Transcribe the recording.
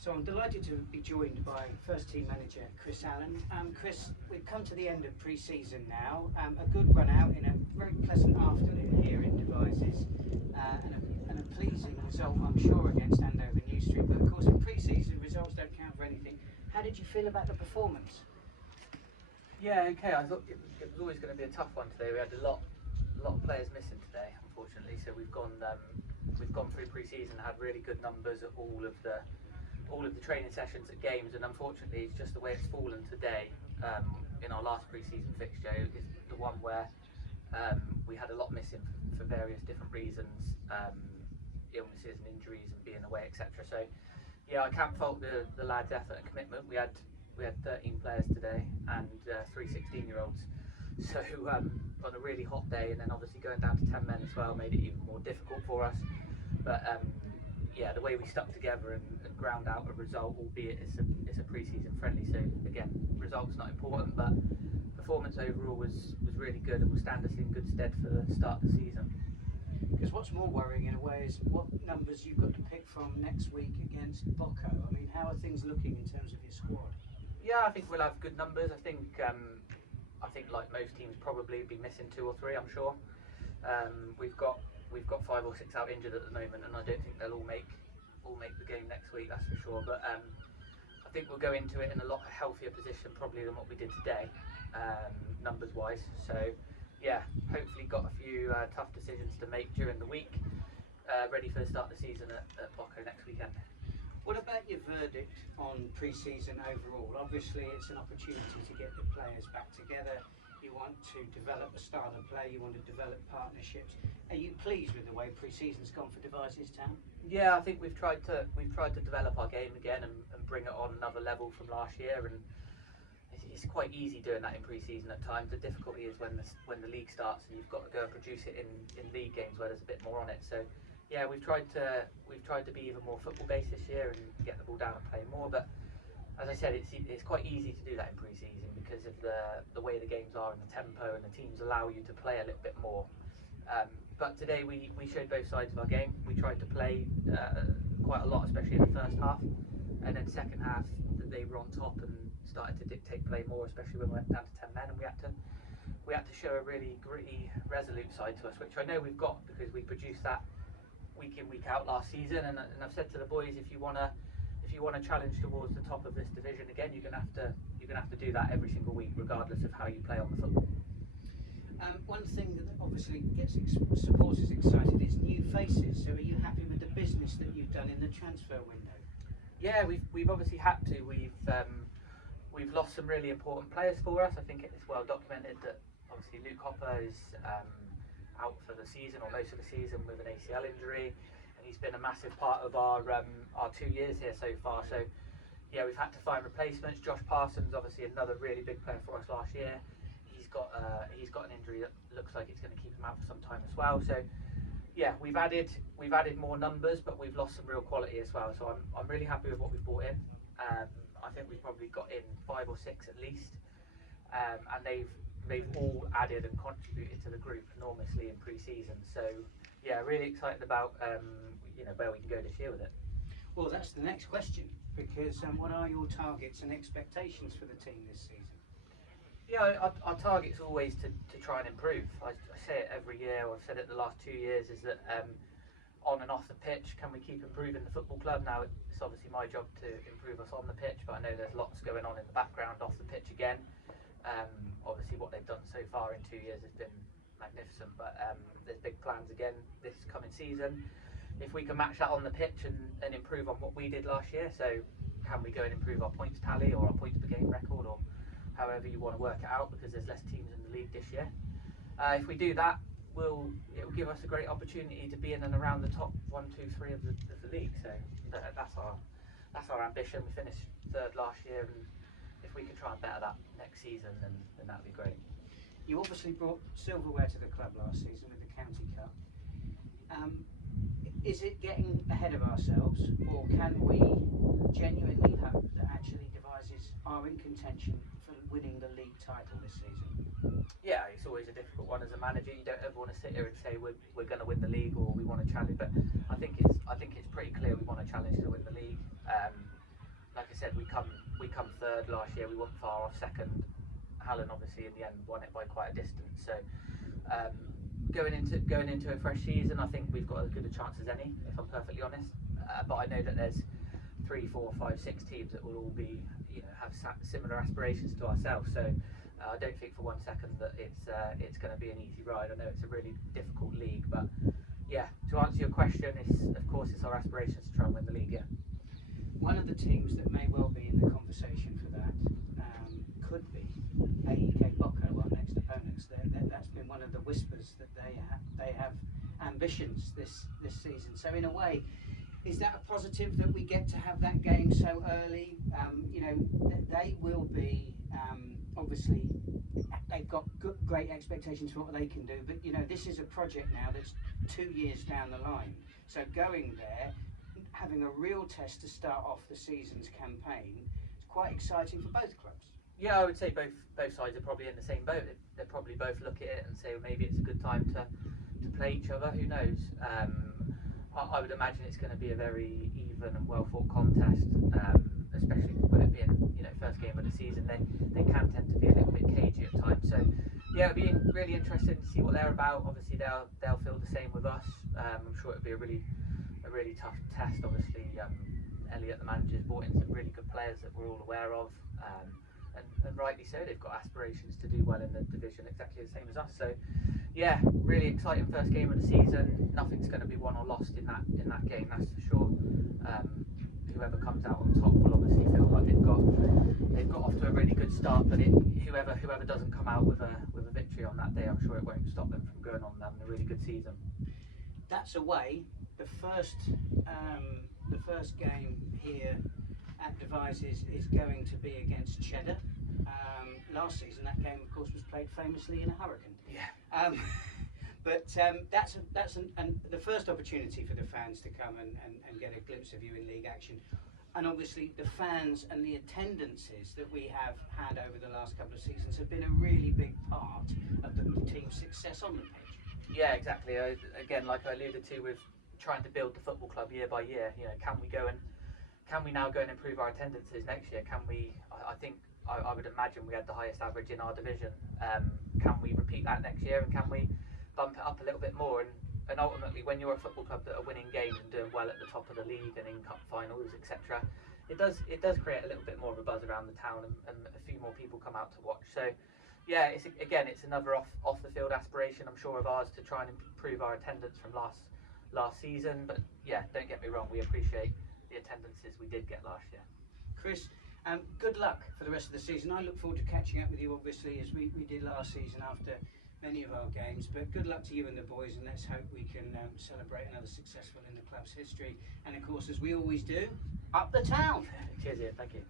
So I'm delighted to be joined by first team manager Chris Allen. Chris, we've come to the end of pre-season now. A good run out in a very pleasant afternoon here in Devizes, and a pleasing result, I'm sure, against Andover New Street. But of course, in pre-season, results don't count for anything. How did you feel about the performance? Yeah, okay. I thought it was always going to be a tough one today. We had a lot of players missing today, unfortunately. So we've gone through pre-season, had really good numbers at all of the training sessions at games, and unfortunately it's just the way it's fallen today. In our last pre-season fixture is the one where we had a lot missing for various different reasons, illnesses and injuries and being away, etc. So yeah, I can't fault the lads' effort and commitment. We had 13 players today and 3 16-year-olds. So on a really hot day, and then obviously going down to 10 men as well made it even more difficult for us. But yeah, the way we stuck together and ground out a result, albeit it's a pre-season friendly. So again, results not important, but performance overall was really good and will stand us in good stead for the start of the season. Because what's more worrying in a way is what numbers you've got to pick from next week against Bocco. I mean, how are things looking in terms of your squad? Yeah, I think we'll have good numbers. I think like most teams probably be missing 2 or 3. I'm sure. We've got 5 or 6 out injured at the moment, and I don't think they'll all make the game next week. That's for sure. But I think we'll go into it in a lot healthier position probably than what we did today, numbers wise. So yeah, hopefully got a few tough decisions to make during the week. Ready for the start of the season at Bocco next weekend. What about your verdict on pre-season overall? Obviously, it's an opportunity to get the players back together. You want to develop a style of play. You want to develop partnerships. Are you pleased with the way pre-season's gone for Devizes Town? Yeah, I think we've tried to develop our game again and bring it on another level from last year. And it's quite easy doing that in pre-season at times. The difficulty is when the league starts and you've got to go and produce it in league games where there's a bit more on it. So yeah, we've tried to be even more football based this year and get the ball down and play more. But as I said, it's quite easy to do that in pre-season because of the way the games are and the tempo, and the teams allow you to play a little bit more. But today we showed both sides of our game. We tried to play quite a lot, especially in the first half, and then second half they were on top and started to dictate play more, especially when we went down to 10 men, and we had to show a really gritty, resolute side to us, which I know we've got because we produced that week in, week out last season. And I've said to the boys, if you want to challenge towards the top of this division again, you're gonna have to do that every single week, regardless of how you play on the football. One thing that obviously gets supporters excited is new faces. So are you happy with the business that you've done in the transfer window? Yeah, we've obviously had to. We've lost some really important players for us. I think it's well documented that obviously Luke Hopper is out for the season or most of the season with an ACL injury, and he's been a massive part of our 2 years here so far. So yeah, we've had to find replacements. Josh Parsons, obviously another really big player for us last year. He's got an injury that looks like it's going to keep him out for some time as well. So yeah, we've added more numbers, but we've lost some real quality as well. So I'm really happy with what we've brought in. I think we've probably got in 5 or 6 at least, and they've all added and contributed to the group enormously in pre-season. So yeah, really excited about where we can go this year with it. Well, that's the next question, because what are your targets and expectations for the team this season? Yeah, our target's always to try and improve. I say it every year, or I've said it the last 2 years, is that on and off the pitch, can we keep improving the football club? Now, it's obviously my job to improve us on the pitch, but I know there's lots going on in the background off the pitch again. Obviously what they've done so far in 2 years has been magnificent, but there's big plans again this coming season. If we can match that on the pitch and improve on what we did last year, so can we go and improve our points tally or our points per game record, or however you want to work it out, because there's less teams in the league this year. If we do that, it will give us a great opportunity to be in and around the top 1, 2, 3 of the league. So that's our ambition. We finished 3rd last year, and if we can try and better that next season, then that would be great. You obviously brought silverware to the club last season with the County Cup. Is it getting ahead of ourselves, or can we genuinely hope that actually Devizes are in contention for winning the league title this season? Yeah, it's always a difficult one as a manager. You don't ever want to sit here and say we're going to win the league or we want to challenge, but I think it's pretty clear we want to challenge to win the league. said, we come third last year. We weren't far off second. Hallen obviously in the end won it by quite a distance. So going into a fresh season, I think we've got as good a chance as any, if I'm perfectly honest. But I know that there's 3, 4, 5, 6 teams that will all be, have similar aspirations to ourselves. So I don't think for 1 second that it's going to be an easy ride. I know it's a really difficult league, but yeah, to answer your question, of course it's our aspirations to try and win the league. Yeah. One of the teams that may well be in the conversation for that could be AEK Bocco, our next opponents. That's been one of the whispers that they have ambitions this season. So in a way, is that a positive that we get to have that game so early? They will be obviously they've got great expectations for what they can do, but this is a project now that's 2 years down the line. So going there, having a real test to start off the season's campaign, is quite exciting for both clubs. Yeah, I would say both sides are probably in the same boat. They probably both look at it and say, well, maybe it's a good time to play each other. Who knows? I would imagine it's going to be a very even and well fought contest, especially with it being first game of the season. They can tend to be a little bit cagey at times. So yeah, it'll be really interesting to see what they're about. Obviously they'll feel the same with us. I'm sure it'll be a really tough test. Obviously Elliot, the manager's brought in some really good players that we're all aware of. And rightly so, they've got aspirations to do well in the division exactly the same as us. So yeah, really exciting first game of the season. Nothing's going to be won or lost in that game, that's for sure. Whoever comes out on top will obviously feel like they've got off to a really good start, but whoever doesn't come out with a victory on that day, I'm sure it won't stop them from going on and having a really good season. That's away. The first game here at Devizes is going to be against Cheddar. Last season, that game, of course, was played famously in a hurricane. Yeah. But that's the first opportunity for the fans to come and get a glimpse of you in league action. And obviously, the fans and the attendances that we have had over the last couple of seasons have been a really big part of the team's success on the pitch. Yeah, exactly. Again, like I alluded to, with trying to build the football club year by year, can we now go and improve our attendances next year? Can we? I would imagine we had the highest average in our division. Can we repeat that next year, and can we bump it up a little bit more? And ultimately, when you're a football club that are winning games and doing well at the top of the league and in cup finals, etc., it does create a little bit more of a buzz around the town, and a few more people come out to watch. So yeah, it's another off the field aspiration, I'm sure, of ours to try and improve our attendance from last season. But yeah, don't get me wrong, we appreciate the attendances we did get last year. Chris, good luck for the rest of the season. I look forward to catching up with you, obviously, as we did last season after many of our games. But good luck to you and the boys, and let's hope we can celebrate another successful in the club's history. And of course, as we always do, up the town. Cheers, Ian. Thank you.